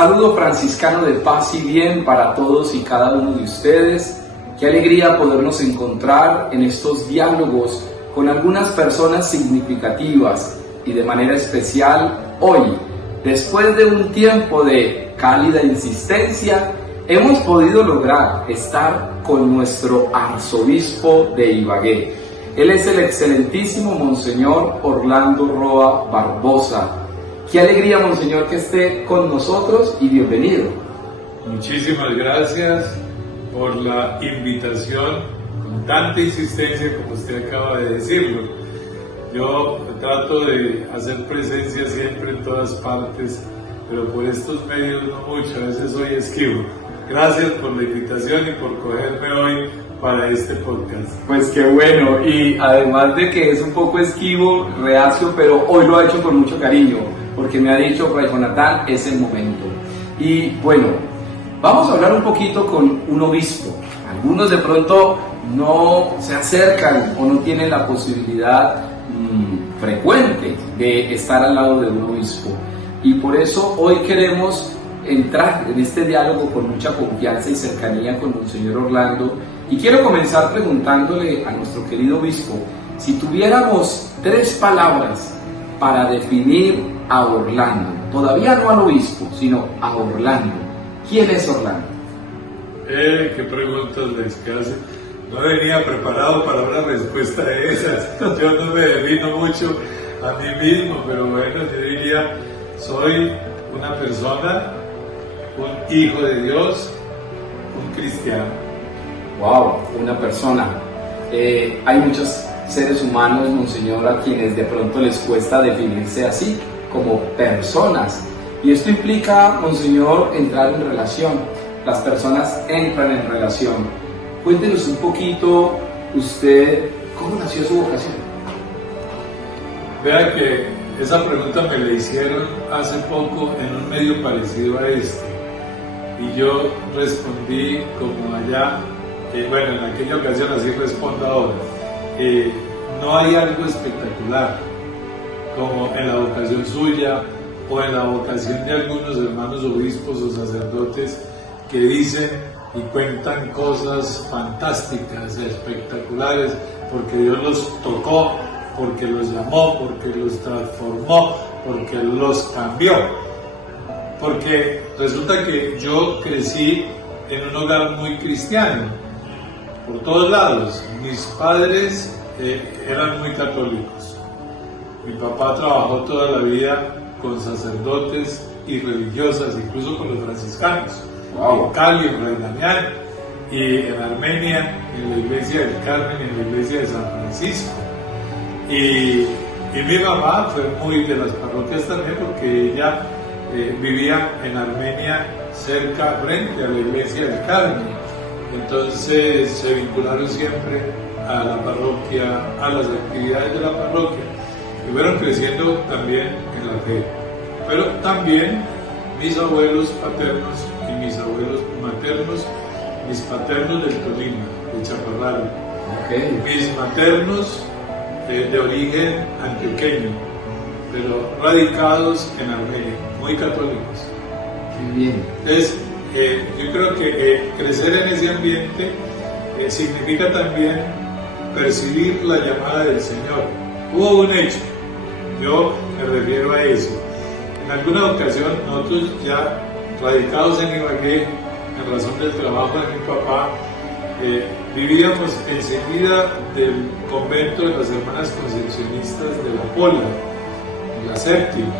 Saludo franciscano de paz y bien para todos y cada uno de ustedes. Qué alegría podernos encontrar en estos diálogos con algunas personas significativas y de manera especial hoy, después de un tiempo de cálida insistencia, hemos podido lograr estar con nuestro arzobispo de Ibagué. Él es el excelentísimo Monseñor Orlando Roa Barbosa. Qué alegría, Monseñor, que esté con nosotros y bienvenido. Muchísimas gracias por la invitación, con tanta insistencia como usted acaba de decirlo. Yo trato de hacer presencia siempre en todas partes, pero por estos medios no mucho, a veces soy esquivo. Gracias por la invitación y por cogerme hoy para este podcast. Pues qué bueno, y además de que es un poco esquivo, reacio, pero hoy lo ha hecho con mucho cariño, porque me ha dicho, Fray Jonatán, es el momento. Y bueno, vamos a hablar un poquito con un obispo. Algunos de pronto no se acercan o no tienen la posibilidad frecuente de estar al lado de un obispo. Y por eso hoy queremos entrar en este diálogo con mucha confianza y cercanía con Monseñor Orlando. Y quiero comenzar preguntándole a nuestro querido obispo, si tuviéramos 3 palabras para definir a Orlando, todavía no al obispo, sino a Orlando, ¿quién es Orlando? Qué preguntas les que hace. No venía preparado para una respuesta de esas. Yo no me defino mucho a mí mismo, pero bueno, yo diría, soy una persona, un hijo de Dios, un cristiano. Wow, una persona. Hay muchos seres humanos, Monseñor, a quienes de pronto les cuesta definirse así, como personas. Y esto implica, Monseñor, entrar en relación. Las personas entran en relación. Cuéntenos un poquito, usted, ¿cómo nació su vocación? Vea que esa pregunta me la hicieron hace poco en un medio parecido a este. Y yo respondí como allá, bueno, en aquella ocasión así respondo ahora. No hay algo espectacular como en la vocación suya o en la vocación de algunos hermanos obispos o sacerdotes que dicen y cuentan cosas fantásticas, espectaculares, porque Dios los tocó, porque los llamó, porque los transformó, porque los cambió. Porque resulta que yo crecí en un hogar muy cristiano, por todos lados. Mis padres eran muy católicos. Mi papá trabajó toda la vida con sacerdotes y religiosas, incluso con los franciscanos. Wow. En Cali, en Fray Damián, y en Armenia, en la iglesia del Carmen, en la iglesia de San Francisco. Y mi mamá fue muy de las parroquias también, porque ella vivía en Armenia, cerca, frente a la iglesia del Carmen. Entonces se vincularon siempre a la parroquia, a las actividades de la parroquia, y fueron creciendo también en la fe. Pero también mis abuelos paternos y mis abuelos maternos, mis paternos del Tolima, de Chaparral, mis maternos de origen antioqueño, pero radicados en Armenia, muy católicos. Muy bien. Entonces, yo creo que crecer en ese ambiente significa también percibir la llamada del Señor. Hubo un hecho, yo me refiero a eso. En alguna ocasión nosotros ya radicados en Ibagué, en razón del trabajo de mi papá, vivíamos enseguida del convento de las hermanas concepcionistas de la Pola, en la séptima.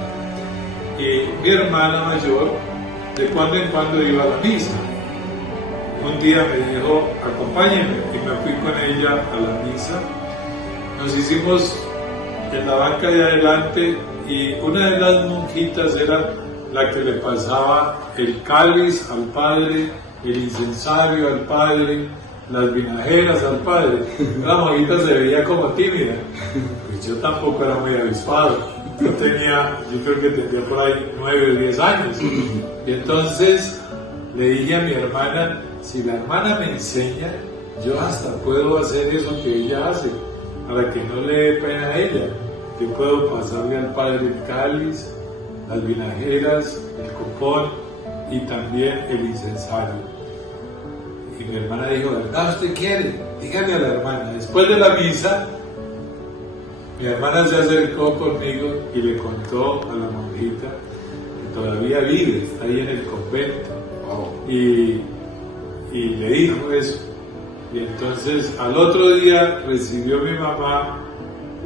Y mi hermana mayor de cuando en cuando iba a la misa. Un día me dijo, acompáñeme, y me fui con ella a la misa. Nos hicimos en la banca de adelante y una de las monjitas era la que le pasaba el cáliz al padre, el incensario al padre, las vinajeras al padre. La monjita se veía como tímida, pues yo tampoco era muy avispado. Yo creo que tendría por ahí 9 o 10 años. Y entonces le dije a mi hermana, si la hermana me enseña, yo hasta puedo hacer eso que ella hace, para que no le dé pena a ella. Yo puedo pasarle al padre el cáliz, las vinajeras, el copón, y también el incensario. Y mi hermana dijo, ¿verdad usted quiere? Dígale a la hermana. Después de la misa, mi hermana se acercó conmigo y le contó a la monjita que todavía vive, está ahí en el convento. Wow. Y le dijo eso. Y entonces al otro día recibió mi mamá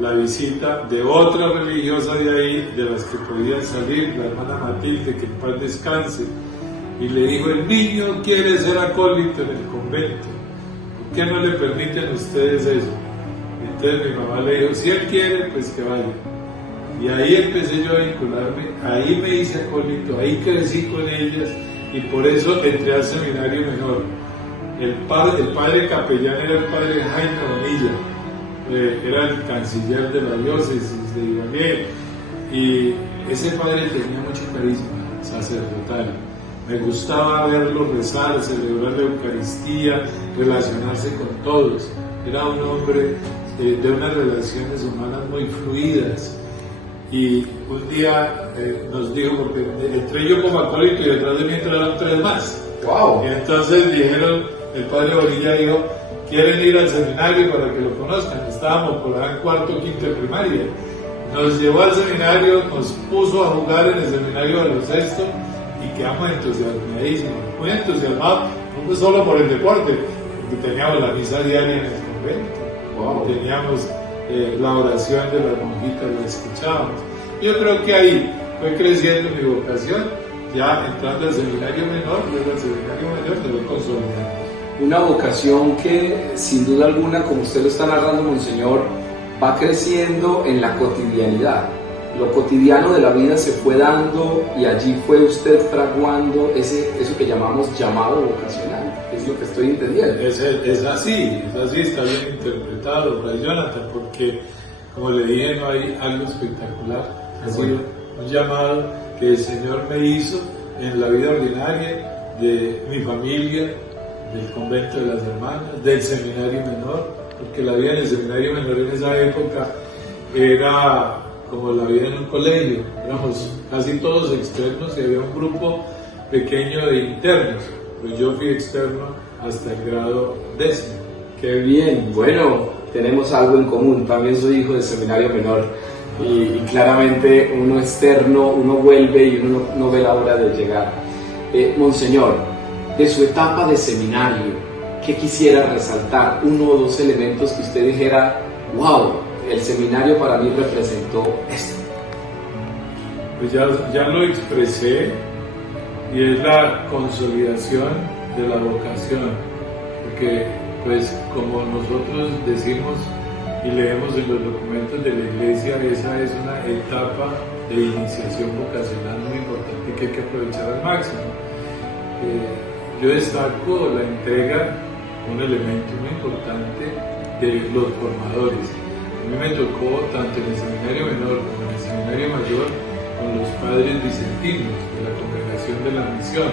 la visita de otra religiosa de ahí, de las que podían salir, la hermana Matilde, que en paz descanse, y le dijo, el niño quiere ser acólito en el convento, ¿por qué no le permiten ustedes eso? Entonces mi mamá le dijo, si él quiere, pues que vaya. Y ahí empecé yo a vincularme, ahí me hice acólito, ahí crecí con ellas, y por eso entré al seminario menor. El padre capellán era el padre Jaime Bonilla, era el canciller de la diócesis de Ibagué, y ese padre tenía mucho carisma sacerdotal. Me gustaba verlo rezar, celebrar la Eucaristía, relacionarse con todos. Era un hombre de unas relaciones humanas muy fluidas. Y un día nos dijo, porque entré yo como acólito y detrás de mí entraron 3 más. Wow. Y entonces dijeron, el padre Bonilla dijo, quieren ir al seminario para que lo conozcan. Estábamos por ahí en cuarto, quinto de primaria. Nos llevó al seminario, nos puso a jugar en el seminario de los sextos y quedamos entusiasmadísimos, muy entusiasmados, no solo por el deporte, porque teníamos la misa diaria en el convento, wow. Teníamos la oración de las monjitas, la escuchábamos. Yo creo que ahí fue creciendo mi vocación, ya entrando al seminario menor, luego al seminario mayor se fue consolidando. Una vocación que, sin duda alguna, como usted lo está narrando, Monseñor, va creciendo en la cotidianidad. Lo cotidiano de la vida se fue dando y allí fue usted fraguando eso que llamamos llamado vocacional. Es lo que estoy entendiendo. Es así, está bien interpretado, Fray Jonathan, porque, como le dije, no hay algo espectacular. Ha sido un llamado que el Señor me hizo en la vida ordinaria de mi familia, del convento de las hermanas, del seminario menor, porque la vida en el seminario menor en esa época era como la vida en un colegio, éramos casi todos externos y había un grupo pequeño de internos, pues yo fui externo hasta el grado 10º. ¡Qué bien! Bueno, tenemos algo en común, también soy hijo del seminario menor y claramente uno externo, uno vuelve y uno no ve la hora de llegar. Monseñor, de su etapa de seminario, ¿qué quisiera resaltar? 1 o 2 elementos que usted dijera, wow, el seminario para mí representó esto. Pues ya lo expresé, y es la consolidación de la vocación, porque pues como nosotros decimos y leemos en los documentos de la Iglesia, esa es una etapa de iniciación vocacional muy importante que hay que aprovechar al máximo. Yo destaco la entrega, un elemento muy importante de los formadores. A mí me tocó, tanto en el seminario menor como en el seminario mayor, con los padres vicentinos de la Congregación de la Misión.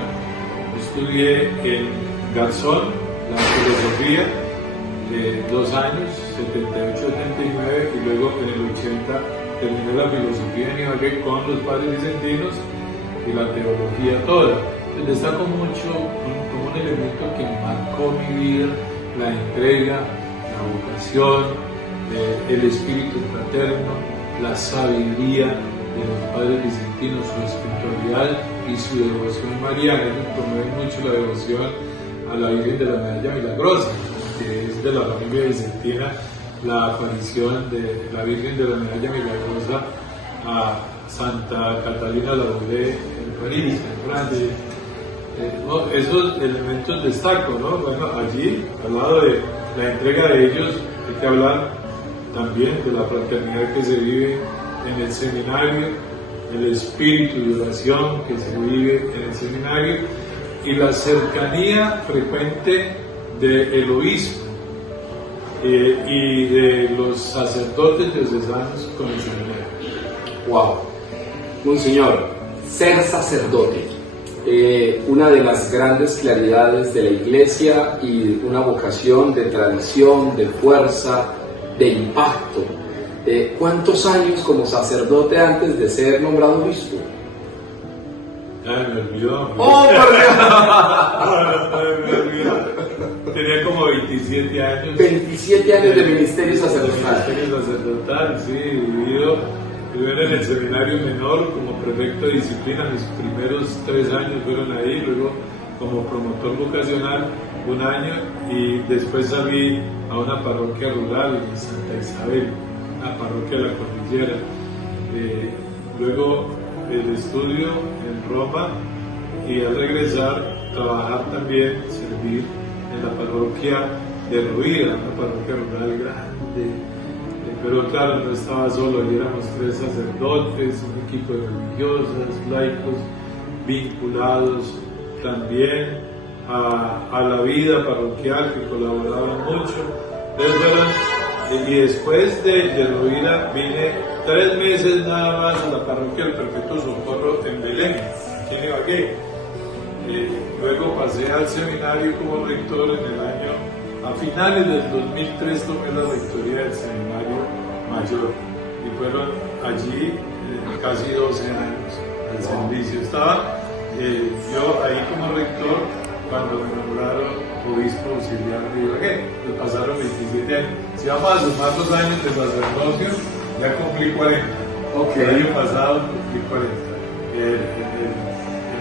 Yo estudié en Garzón, la filosofía, de 2 años, 78-79, y luego en el 80 terminé la filosofía en Ibagué con los padres vicentinos y la teología toda. Destaco mucho como un elemento que marcó mi vida, la entrega, la vocación, el espíritu fraterno, la sabiduría de los padres vicentinos, su espiritualidad y su devoción mariana. Ellos promueven mucho la devoción a la Virgen de la Medalla Milagrosa, que es de la familia vicentina la aparición de la Virgen de la Medalla Milagrosa a Santa Catalina Labouré en París, en Francia. Esos elementos destaco, ¿no? Bueno, allí, al lado de la entrega de ellos, hay que hablar también de la fraternidad que se vive en el seminario, el espíritu de oración que se vive en el seminario y la cercanía frecuente del obispo y de los sacerdotes diocesanos con el seminario. ¡Wow! Monseñor, ser sacerdote. Una de las grandes claridades de la Iglesia y una vocación de tradición, de fuerza, de impacto. ¿Cuántos años como sacerdote antes de ser nombrado obispo? Ay, me olvidó. ¡Oh, por Dios! Me olvidó. Tenía como 27 años. 27 años de ministerio sacerdotal. Ministerio sacerdotal, sí, vivido primero en el seminario menor como prefecto de disciplina. Mis primeros 3 años fueron ahí, luego como promotor vocacional 1 año, y después salí a una parroquia rural en Santa Isabel, una parroquia de la Cordillera. Luego el estudio en Roma, y al regresar trabajar también, servir en la parroquia de Ruida, una parroquia rural grande. Pero claro, no estaba solo, allí éramos 3 sacerdotes, un equipo de religiosas, laicos, vinculados también a la vida parroquial, que colaboraban mucho. Y después de Ruida vine 3 meses nada más a la parroquia del Perpetuo Socorro en Belén, aquí en Ibagué. Luego pasé al seminario como rector en el año, a finales del 2003 tomé la rectoría del seminario mayor, y fueron allí casi 12 años al servicio. Estaba yo ahí como rector cuando me nombraron obispo auxiliar de Ibagué. Me pasaron 27 años. Si vamos a sumar los años de sacerdocio, ya cumplí 40. Okay. El año pasado cumplí 40.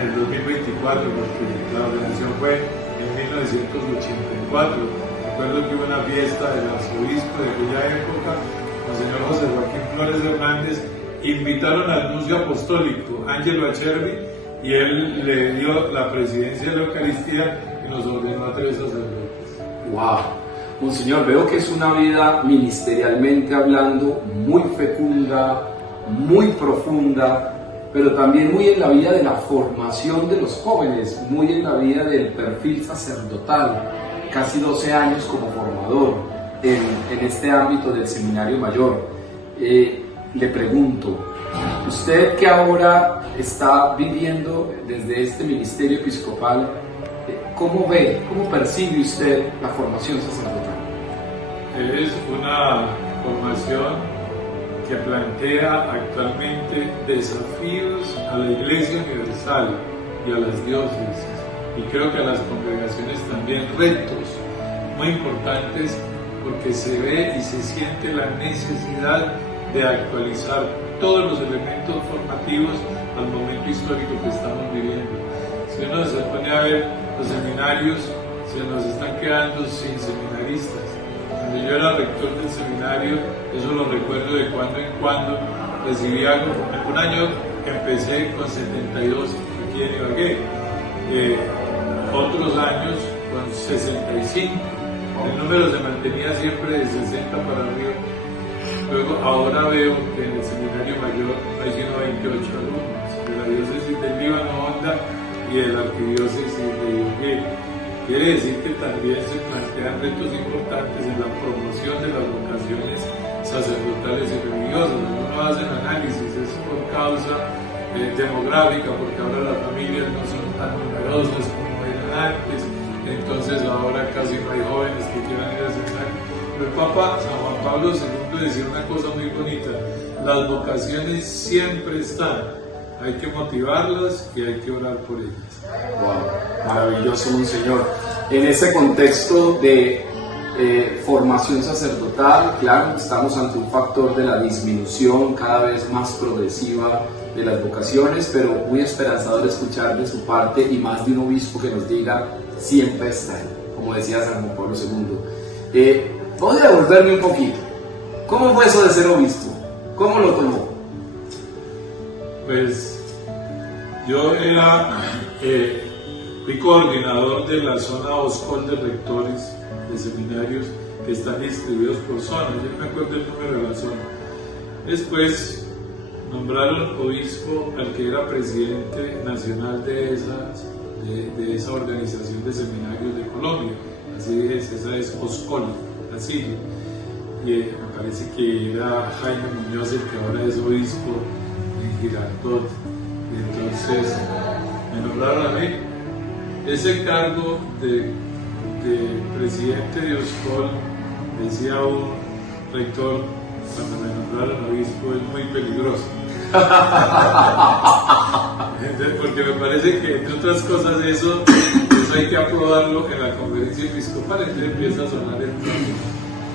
En el 2024, porque la ordenación fue en 1984. Recuerdo que hubo una fiesta del arzobispo de aquella época, Monseñor José Joaquín Flores Hernández. Invitaron al nuncio apostólico, Ángelo Achervi, y él le dio la presidencia de la Eucaristía y nos ordenó a 3 sacerdotes. ¡Wow! Monseñor, veo que es una vida ministerialmente hablando muy fecunda, muy profunda, pero también muy en la vida de la formación de los jóvenes, muy en la vida del perfil sacerdotal, casi 12 años como formador en este ámbito del seminario mayor. Le pregunto, usted que ahora está viviendo desde este ministerio episcopal, ¿cómo ve, cómo percibe usted la formación sacerdotal? Es una formación que plantea actualmente desafíos a la Iglesia Universal y a las diócesis, y creo que a las congregaciones también retos muy importantes, porque se ve y se siente la necesidad de actualizar todos los elementos formativos al momento histórico que estamos viviendo. Si uno se pone a ver los seminarios, se nos están quedando sin seminaristas. Cuando yo era rector del seminario, eso lo recuerdo de cuando en cuando, recibía algo. Un año empecé con 72 aquí en Ibagué, otros años con 65. El número se mantenía siempre de 60 para arriba. Luego, ahora veo que en el seminario mayor hay 128 alumnos de la diócesis del Líbano Honda y de la arquidiócesis de Ibagué. Quiere decir que también se plantean retos importantes en la promoción de las vocaciones sacerdotales y religiosas. Algunos hacen análisis, es por causa demográfica, porque ahora las familias no son tan numerosas como eran antes, entonces ahora casi no hay jóvenes que quieran ir al seminario. El Papa San Juan Pablo II decía una cosa muy bonita: las vocaciones siempre están, hay que motivarlas y hay que orar por ellas. Wow, maravilloso, Monseñor. En ese contexto de formación sacerdotal, claro, estamos ante un factor de la disminución cada vez más progresiva de las vocaciones, pero muy esperanzador escuchar de su parte, y más de un obispo que nos diga siempre está ahí, como decía San Juan Pablo II. Voy a devolverme un poquito. ¿Cómo fue eso de ser obispo? ¿Cómo lo tomó? Pues yo fui coordinador de la zona OSCOL de rectores de seminarios que están distribuidos por zona. Yo no me acuerdo el número de la zona. Después nombraron obispo al que era presidente nacional de esa organización de seminarios de Colombia. Así es, esa es OSCOL, así. Y me parece que era Jaime Muñoz, el que ahora es obispo en Girardot. Entonces me nombraron a mí. Ese cargo de presidente de OSCOL, decía un rector cuando me nombraron obispo, es muy peligroso. Porque porque me parece que, entre otras cosas, eso hay que aprobarlo en la conferencia episcopal, entonces empieza a sonar el tiempo.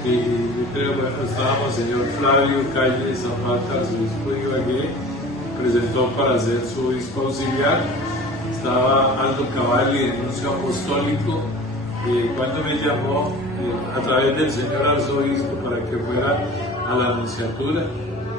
Y yo creo, bueno, estábamos señor Flavio Calle Zapata, arzobispo de Ibagué, presentó para ser su obispo auxiliar. Estaba Aldo Cavalli, de nuncio apostólico, cuando me llamó a través del señor arzobispo para que fuera a la anunciatura.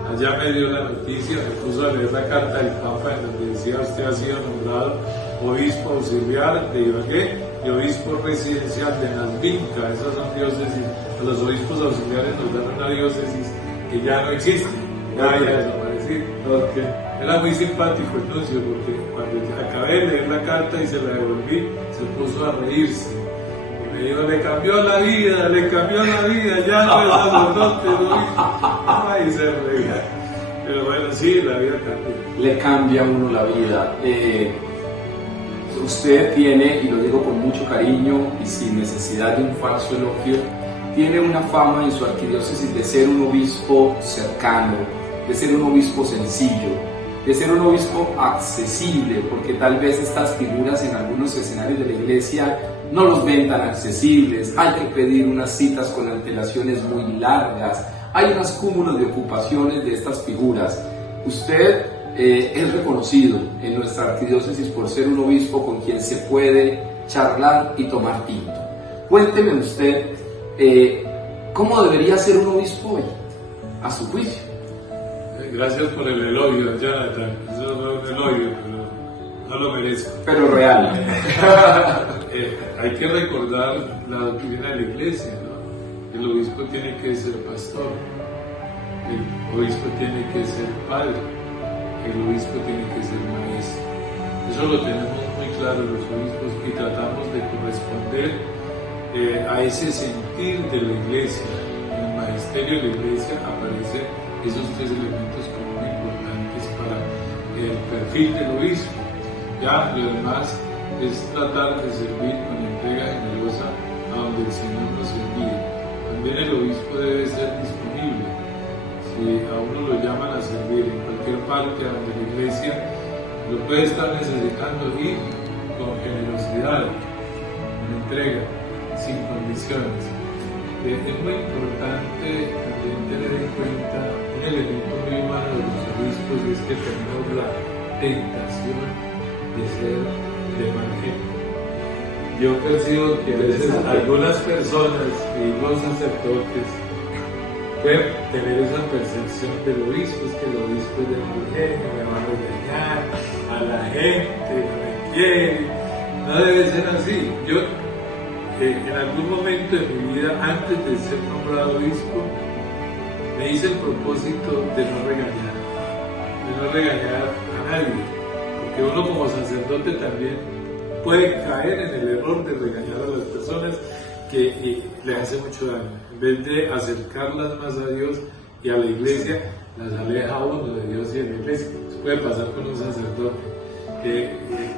Allá me dio la noticia, me puso a leer la carta del Papa en donde decía: usted ha sido nombrado obispo auxiliar de Ibagué y obispo residencial de Nazvinca. Esas son diócesis. A los obispos auxiliares nos dan una diócesis que ya no existe, ya había desaparecido. Era muy simpático el nuncio, porque cuando acabé de leer la carta y se la devolví, se puso a reírse. Y me dijo: le cambió la vida, ya no es sacerdote, y se reía. Pero bueno, sí, la vida cambia. Le cambia a uno la vida. Usted tiene, y lo digo con mucho cariño y sin necesidad de un falso elogio, tiene una fama en su arquidiócesis de ser un obispo cercano, de ser un obispo sencillo, de ser un obispo accesible, porque tal vez estas figuras en algunos escenarios de la iglesia no los ven tan accesibles. Hay que pedir unas citas con antelaciones muy largas, hay unos cúmulos de ocupaciones de estas figuras. Usted es reconocido en nuestra arquidiócesis por ser un obispo con quien se puede charlar y tomar tinto. Cuénteme usted, ¿cómo debería ser un obispo hoy, a su juicio? Gracias por el elogio, Jonathan. Eso no es un elogio, pero no lo merezco. Pero real. Hay que recordar la doctrina de la iglesia, ¿no? El obispo tiene que ser pastor, el obispo tiene que ser padre, el obispo tiene que ser maestro. Eso lo tenemos muy claro los obispos y tratamos de corresponder a ese sentir de la iglesia. En el magisterio de la iglesia aparecen esos tres elementos como muy importantes para el perfil del obispo. Ya lo demás es tratar de servir con entrega generosa a donde el Señor nos envíe. También el obispo debe ser disponible. Si a uno lo llaman a servir en cualquier parte a donde la iglesia lo puede estar necesitando, ir con generosidad, con entrega, sin condiciones. Es muy importante también tener en cuenta un elemento muy humano de los obispos, y es que tenemos la tentación de ser de mal ejemplo. Yo percibo que a veces algunas personas y los sacerdotes pueden tener esa percepción del obispo, es que el obispo es de mal genio, me va a regañar, a la gente no me quiere. No debe ser así. Yo en algún momento de mi vida, antes de ser nombrado obispo, me hice el propósito de no regañar a nadie, porque uno como sacerdote también puede caer en el error de regañar a las personas que le hace mucho daño. En vez de acercarlas más a Dios y a la iglesia, las aleja a uno de Dios y de la iglesia. Eso puede pasar con un sacerdote, que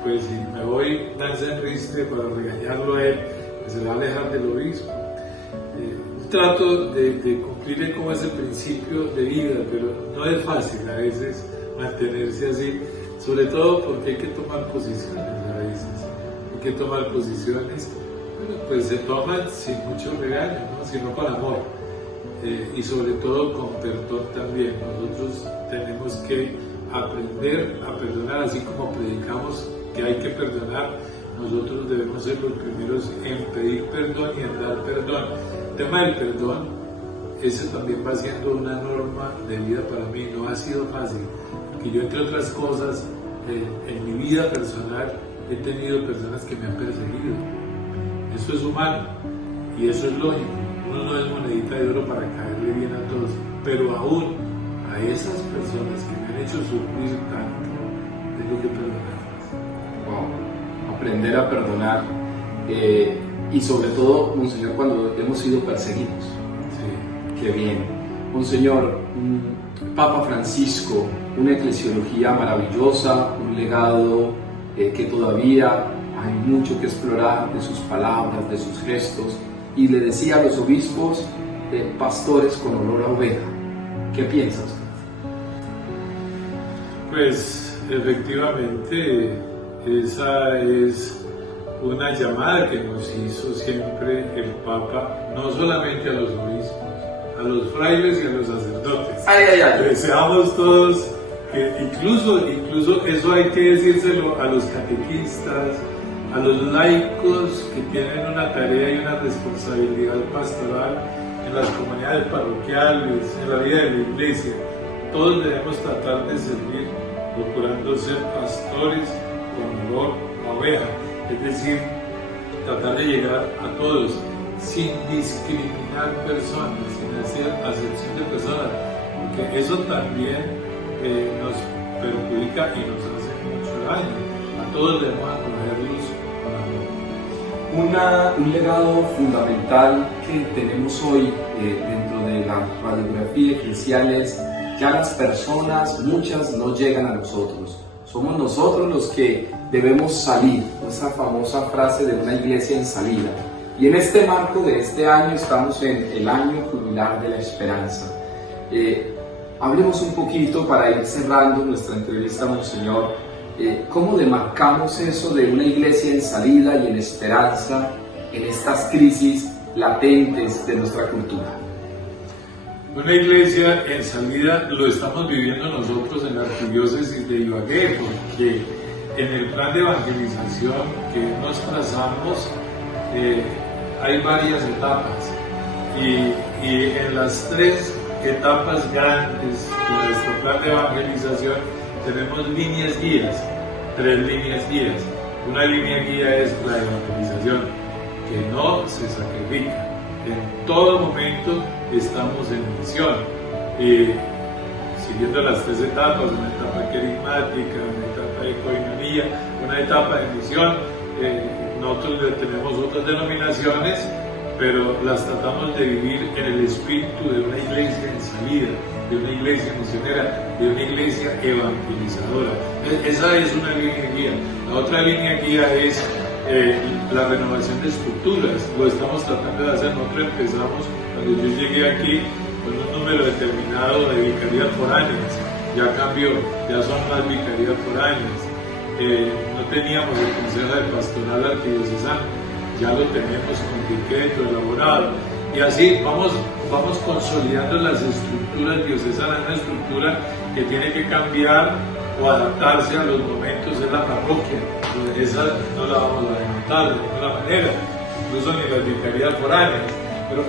pues si me voy lanza en ristre para regañarlo a él, se va a alejar del obispo. Trato de cumplir como ese principio de vida, pero no es fácil a veces mantenerse así, sobre todo porque hay que tomar posiciones a veces. Hay que tomar posiciones, bueno, pues se toman sin mucho regaño, ¿no? Sino con amor, y sobre todo con perdón también. Nosotros tenemos que aprender a perdonar, así como predicamos que hay que perdonar. Nosotros debemos ser los primeros en pedir perdón y en dar perdón. El tema del perdón, eso también va siendo una norma de vida para mí. No ha sido fácil, porque yo, entre otras cosas, en mi vida personal he tenido personas que me han perseguido. Eso es humano y eso es lógico. Uno no es monedita de oro para caerle bien a todos, pero aún a esas personas que me han hecho sufrir tanto, tengo que perdonarlas. Wow. Aprender a perdonar, y sobre todo, Monseñor, cuando hemos sido perseguidos. Sí. Qué bien. Monseñor, Papa Francisco, una eclesiología maravillosa, un legado que todavía hay mucho que explorar de sus palabras, de sus gestos, y le decía a los obispos, pastores con olor a oveja. ¿Qué piensa usted? Pues efectivamente Esa es una llamada que nos hizo siempre el Papa, no solamente a los obispos, a los frailes y a los sacerdotes. Deseamos todos que incluso eso hay que decírselo a los catequistas, a los laicos que tienen una tarea y una responsabilidad pastoral en las comunidades parroquiales, en la vida de la iglesia. Todos debemos tratar de servir, procurando ser pastores con olor a oveja, es decir, tratar de llegar a todos sin discriminar personas, sin hacer acepción de personas, porque eso también nos perjudica y nos hace mucho daño. A todos debemos acogerlos con amor. Un legado fundamental que tenemos hoy dentro de la radiografía eclesial es: ya las personas, muchas, no llegan a nosotros. Somos nosotros los que debemos salir, esa famosa frase de una iglesia en salida. Y en este marco de este año estamos en el año jubilar de la esperanza. Hablemos un poquito para ir cerrando nuestra entrevista, Monseñor. ¿Cómo demarcamos eso de una iglesia en salida y en esperanza en estas crisis latentes de nuestra cultura? Una iglesia en salida lo estamos viviendo nosotros en la arquidiócesis de Ibagué, porque en el plan de evangelización que nos trazamos hay varias etapas y en las tres etapas grandes de nuestro plan de evangelización tenemos líneas guías, 3 líneas guías. Una línea guía es la evangelización, que no se sacrifica. En todo momento estamos en misión, siguiendo las 3 etapas: una etapa querigmática, una etapa de coinonía, una etapa de misión. Nosotros tenemos otras denominaciones, pero las tratamos de vivir en el espíritu de una iglesia en salida, de una iglesia misionera, de una iglesia evangelizadora. Esa es una línea guía. La otra línea guía es la renovación de estructuras. Lo estamos tratando de hacer. Nosotros empezamos, cuando yo llegué aquí, con un número determinado de vicarías foráneas. Ya cambió, ya son más vicarías foráneas. No teníamos el Consejo de Pastoral Arquidiocesano, ya lo tenemos con decreto elaborado. Y así vamos consolidando las estructuras diocesanas, una estructura que tiene que cambiar o adaptarse a los momentos de la parroquia. Esa no la vamos a levantar de ninguna manera, incluso ni las vicarías foráneas. Pero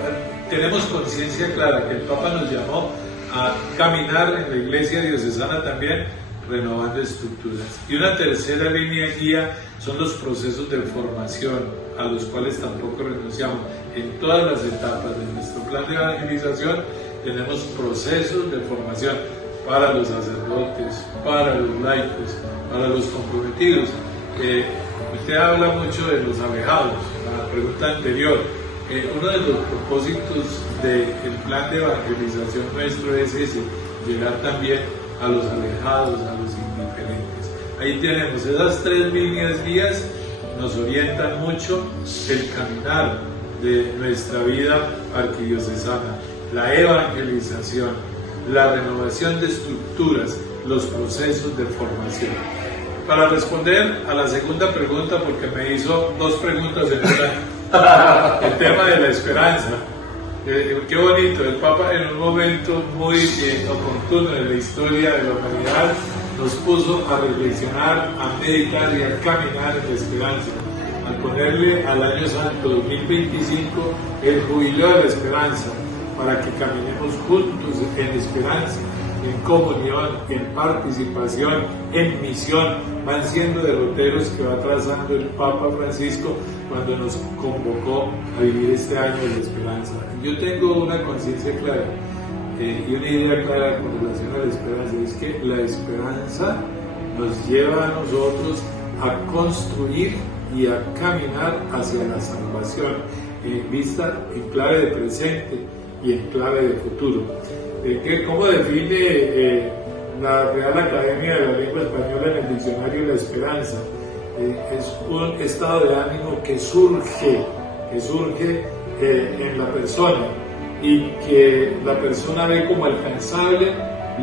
tenemos conciencia clara que el Papa nos llamó a caminar en la iglesia diocesana también, renovando estructuras. Y una tercera línea guía son los procesos de formación, a los cuales tampoco renunciamos. En todas las etapas de nuestro plan de evangelización tenemos procesos de formación para los sacerdotes, para los laicos, para los comprometidos. Usted habla mucho de los alejados, la pregunta anterior. Uno de los propósitos del plan de evangelización nuestro es ese: llegar también a los alejados, a los indiferentes. Ahí tenemos esas 3 líneas guías, nos orientan mucho el caminar de nuestra vida arquidiocesana: la evangelización, la renovación de estructuras, los procesos de formación. Para responder a la segunda pregunta, porque me hizo 2 preguntas en una, el tema de la esperanza. Qué bonito, el Papa en un momento muy oportuno en la historia de la humanidad nos puso a reflexionar, a meditar y a caminar en la esperanza, al ponerle al año santo 2025 el jubileo de la esperanza, para que caminemos juntos en esperanza, en comunión, en participación, en misión. Van siendo derroteros que va trazando el Papa Francisco cuando nos convocó a vivir este año de la esperanza. Yo tengo una conciencia clara y una idea clara con relación a la esperanza: es que la esperanza nos lleva a nosotros a construir y a caminar hacia la salvación, vista en clave de presente y en clave de futuro. ¿Cómo define la Real Academia de la Lengua Española en el diccionario la esperanza? Es un estado de ánimo que surge en la persona y que la persona ve como alcanzable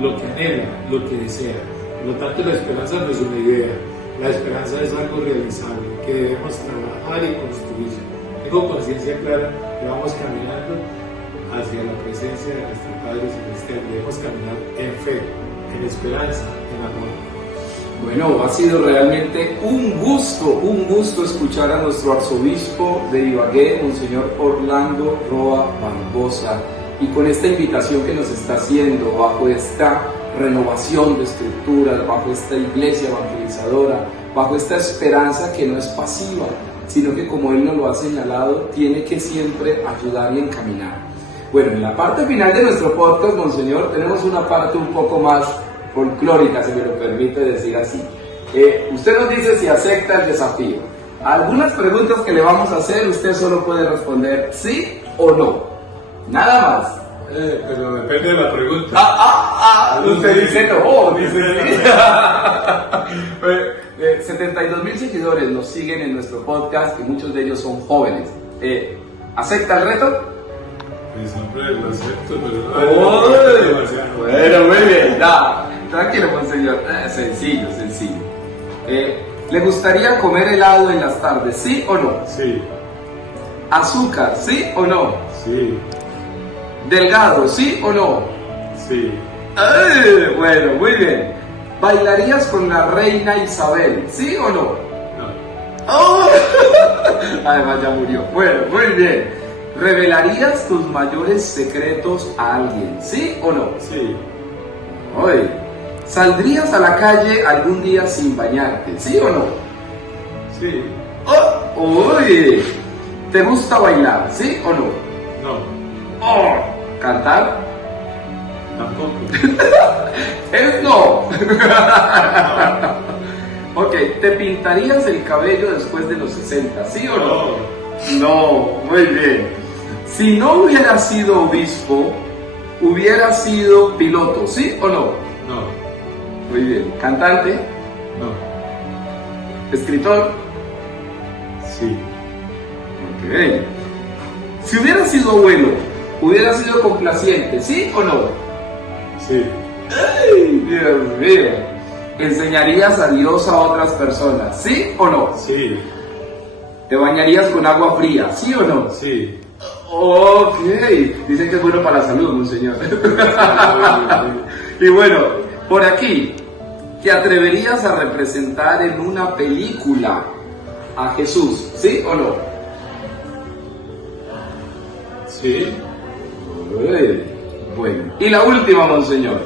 lo que anhela, lo que desea. Por lo tanto, la esperanza no es una idea, La esperanza es algo realizable, que debemos trabajar y construir. Tengo conciencia clara que vamos caminando hacia la presencia de nuestro Padre Celestial. Debemos caminar en fe, en esperanza, en amor. Bueno, ha sido realmente un gusto escuchar a nuestro arzobispo de Ibagué, Monseñor Orlando Roa Barbosa, y con esta invitación que nos está haciendo bajo esta renovación de escrituras, bajo esta iglesia evangelizadora, bajo esta esperanza que no es pasiva, sino que, como él nos lo ha señalado, tiene que siempre ayudar y encaminar. Bueno, en la parte final de nuestro podcast, Monseñor, tenemos una parte un poco más folclórica, si me lo permite decir así. Usted nos dice si acepta el desafío. Algunas preguntas que le vamos a hacer, usted solo puede responder sí o no. Nada más. Pero depende de la pregunta. Usted dice no, dice sí. 72,000 seguidores nos siguen en nuestro podcast y muchos de ellos son jóvenes. ¿Acepta el reto? Pues hombre, lo acepto, pero bueno, muy bien, tranquilo, monseñor. Sencillo. ¿Le gustaría comer helado en las tardes, sí o no? Sí. ¿Azúcar, sí o no? Sí. ¿Delgado, sí o no? Sí. Bueno, muy bien. ¿Bailarías con la reina Isabel, sí o no? No. Oh. Además ya murió. Bueno, muy bien. ¿Revelarías tus mayores secretos a alguien, sí o no? Sí. Oye, ¿saldrías a la calle algún día sin bañarte, sí o no? Sí. Oye, ¿te gusta bailar, sí o no? No. ¿Cantar? Tampoco. Es no. Ok, ¿te pintarías el cabello después de los 60, sí o no? No, muy bien. Si no hubiera sido obispo, hubiera sido piloto, ¿sí o no? No. Muy bien. ¿Cantante? No. ¿Escritor? Sí. Ok. Si hubiera sido abuelo, hubiera sido complaciente, ¿sí o no? Sí. ¡Ay, Dios mío! ¿Enseñarías a Dios a otras personas, sí o no? Sí. ¿Te bañarías con agua fría, sí o no? Sí. Ok, dicen que es bueno para la salud, monseñor. Y bueno, por aquí, ¿te atreverías a representar en una película a Jesús, sí o no? Sí. Bueno, y la última, monseñor.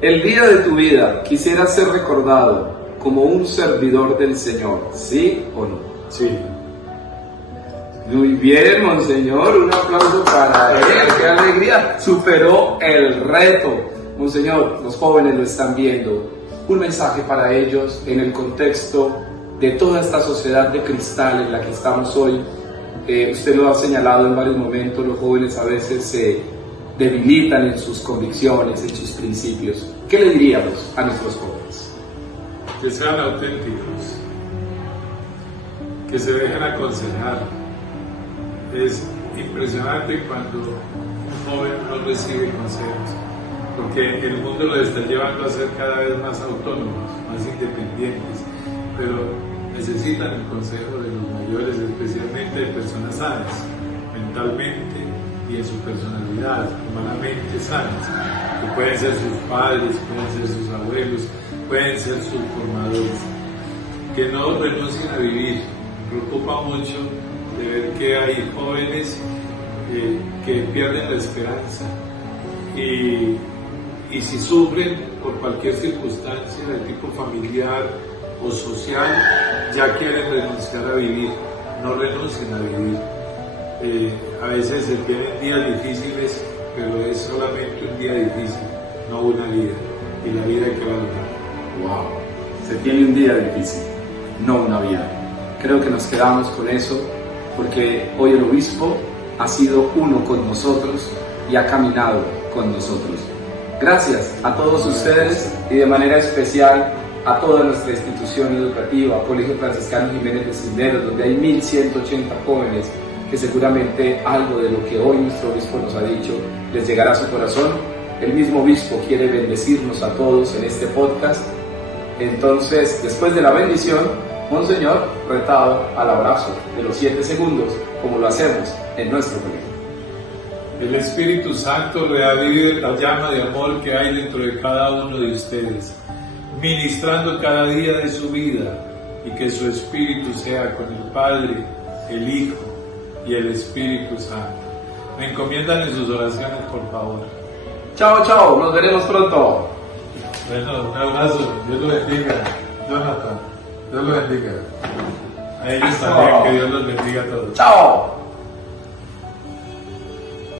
El día de tu vida quisieras ser recordado como un servidor del Señor, ¿sí o no? Sí. Muy bien, monseñor, un aplauso para él, qué alegría, superó el reto. Monseñor, los jóvenes lo están viendo, un mensaje para ellos en el contexto de toda esta sociedad de cristal en la que estamos hoy. Usted lo ha señalado en varios momentos, los jóvenes a veces se debilitan en sus convicciones, en sus principios. ¿Qué le diríamos a nuestros jóvenes? Que sean auténticos, que se dejen aconsejar. Es impresionante cuando un joven no recibe consejos, porque el mundo los está llevando a ser cada vez más autónomos, más independientes, pero necesitan el consejo de los mayores, especialmente de personas sanas, mentalmente y en su personalidad, humanamente sanas, que pueden ser sus padres, pueden ser sus abuelos, pueden ser sus formadores, que no renuncien a vivir. Me preocupa mucho de ver que hay jóvenes que pierden la esperanza y si sufren por cualquier circunstancia de tipo familiar o social, ya quieren renunciar a vivir. No renuncien a vivir. A veces se tienen días difíciles, pero es solamente un día difícil, no una vida, y la vida hay que valorar. Wow, se tiene un día difícil, no una vida. Creo que nos quedamos con eso, porque hoy el obispo ha sido uno con nosotros y ha caminado con nosotros. Gracias a todos ustedes y de manera especial a toda nuestra institución educativa, Colegio Franciscano Jiménez de Cisneros, donde hay 1,180 jóvenes que seguramente algo de lo que hoy nuestro obispo nos ha dicho les llegará a su corazón. El mismo obispo quiere bendecirnos a todos en este podcast Entonces, después de la bendición, Monseñor, retado al abrazo de los 7 segundos, como lo hacemos en nuestro colegio. El Espíritu Santo reavive la llama de amor que hay dentro de cada uno de ustedes, ministrando cada día de su vida, y que su Espíritu sea con el Padre, el Hijo y el Espíritu Santo. Me encomiendan en sus oraciones, por favor. Chao, chao, nos veremos pronto. Bueno, un abrazo, Dios lo bendiga. Jonathan, Dios lo bendiga. A ellos también, que Dios los bendiga a todos. Chao.